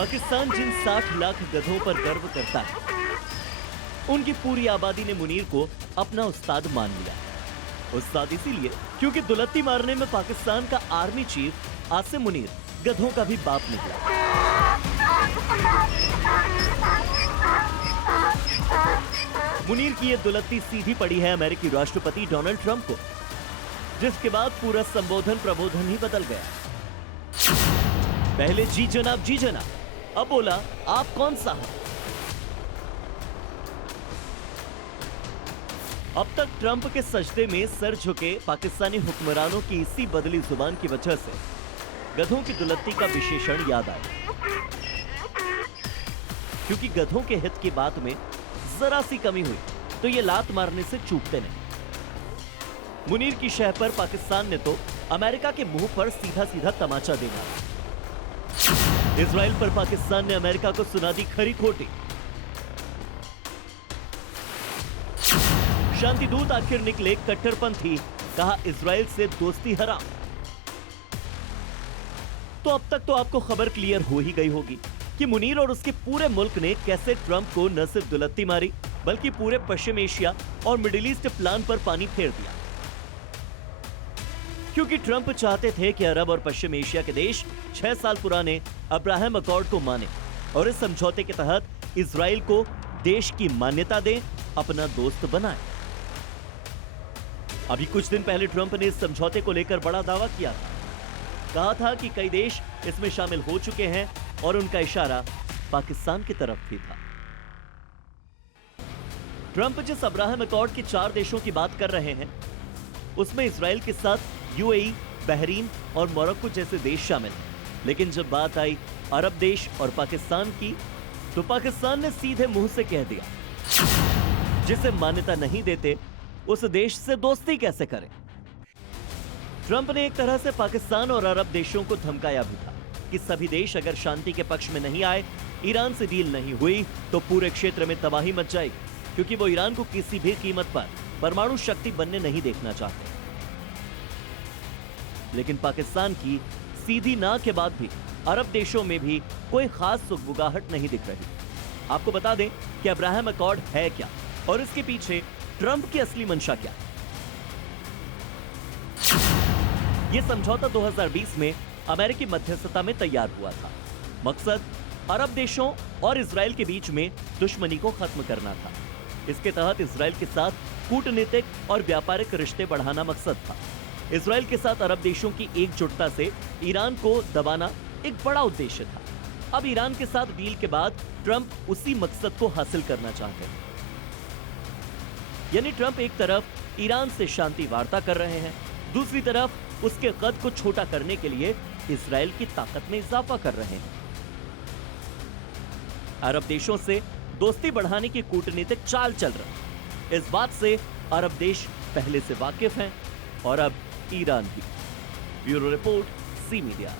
पाकिस्तान जिन 60 लाख गधों पर गर्व करता है, उनकी पूरी आबादी ने मुनीर को अपना उस्ताद मान लिया। उस्ताद इसीलिए क्योंकि दुलत्ती मारने में पाकिस्तान का आर्मी चीफ आसिम मुनीर गधों का भी बाप निकला। मुनीर की ये दुलत्ती सीधी पड़ी है अमेरिकी राष्ट्रपति डोनाल्ड ट्रंप को, जिसके बाद पूरा संबोधन प्रबोधन ही बदल गया। पहले जी जनाब, अब बोला आप कौन साहब। अब तक ट्रंप के सजदे में सर झुके पाकिस्तानी हुक्मरानों की इसी बदली जुबान की वजह से गधों की दुलत्ती का विशेषण याद आया, क्योंकि गधों के हित की बात में जरा सी कमी हुई तो ये लात मारने से चूकते नहीं। मुनीर की शह पर पाकिस्तान ने तो अमेरिका के मुंह पर सीधा सीधा तमाचा देना। इजराइल पर पाकिस्तान ने अमेरिका को सुना दी खरी खोटी। शांति दूत आखिर निकले कट्टरपंथी, कहा इजराइल से दोस्ती हराम। तो अब तक तो आपको खबर क्लियर हो ही गई होगी कि मुनीर और उसके पूरे मुल्क ने कैसे ट्रंप को न सिर्फ दुलत्ती मारी बल्कि पूरे पश्चिम एशिया और मिडिल ईस्ट प्लान पर पानी फेर दिया। क्योंकि ट्रंप चाहते थे कि अरब और पश्चिम एशिया के देश 6 साल पुराने अब्राहम अकॉर्ड को माने और इस समझौते के तहत इजराइल को देश की मान्यता दें, अपना दोस्त बनाएं। अभी कुछ दिन पहले ट्रंप ने इस समझौते को लेकर बड़ा दावा किया था। कहा था कि कई देश इसमें शामिल हो चुके हैं और उनका इशारा पाकिस्तान की तरफ भी था। ट्रंप जिस अब्राहम अकॉर्ड के 4 देशों की बात कर रहे हैं, उसमें इजराइल के साथ यूएई, बहरीन और मोरक्को जैसे देश शामिल हैं। लेकिन जब बात आई अरब देश और पाकिस्तान की, तो पाकिस्तान ने सीधे मुंह से कह दिया, जिसे मान्यता नहीं देते उस देश से दोस्ती कैसे करें। ट्रंप ने एक तरह से पाकिस्तान और अरब देशों को धमकाया भी था कि सभी देश अगर शांति के पक्ष में नहीं आए, ईरान से डील नहीं हुई, तो पूरे क्षेत्र में तबाही मच जाएगी, क्योंकि वो ईरान को किसी भी कीमत पर परमाणु शक्ति बनने नहीं देखना चाहते। लेकिन पाकिस्तान की सीधी ना के बाद भी अरब देशों में भी कोई खास सुगबुगाहट नहीं दिख रही। आपको बता दें कि अब्राहम अकॉर्ड है क्या और इसके पीछे ट्रंप की असली मंशा क्या। यह समझौता 2020 में अमेरिकी मध्यस्थता में तैयार हुआ था। मकसद अरब देशों और इजराइल के बीच में दुश्मनी को खत्म करना था। इसके तहत इजराइल के साथ कूटनीतिक और व्यापारिक रिश्ते बढ़ाना मकसद था। इजराइल के साथ अरब देशों की एकजुटता से ईरान को दबाना एक बड़ा उद्देश्य था। अब ईरान के साथ डील के बाद ट्रंप उसी मकसद को हासिल करना चाहते हैं। यानी ट्रंप एक तरफ ईरान से शांति वार्ता कर रहे हैं, दूसरी तरफ उसके कद को छोटा करने के लिए इजराइल की ताकत में इजाफा कर रहे हैं। अरब देशों से दोस्ती बढ़ाने की कूटनीतिक चाल चल रही है। इस बात से अरब देश पहले से वाकिफ हैं और अब ईरान भी। Bureau report, C media.